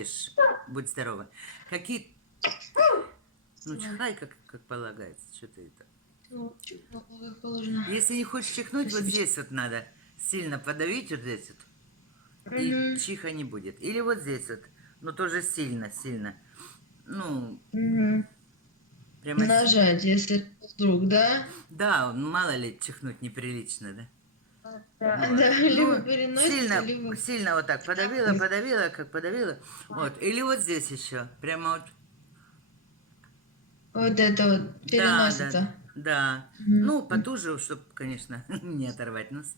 будешь. Будь здорова. Какие... Ну, чихай, как полагается. Что ты это... Ну, как положено. Если не хочешь чихнуть, вот Спасибо. здесь вот надо сильно подавить вот здесь вот. И Угу. чиха не будет. Или вот здесь вот. Но тоже сильно. Ну, Угу. прямо... Нажать, если вдруг, да? Да, мало ли чихнуть неприлично, да? Да, Вот. да, либо Ну, переносится, сильно, либо... сильно вот так подавила, как подавила. Вот. Или вот здесь еще. Прямо вот. Вот это вот Да. переносится. Да. Ну, Мгм. потуже, чтобы, конечно, не оторвать нос.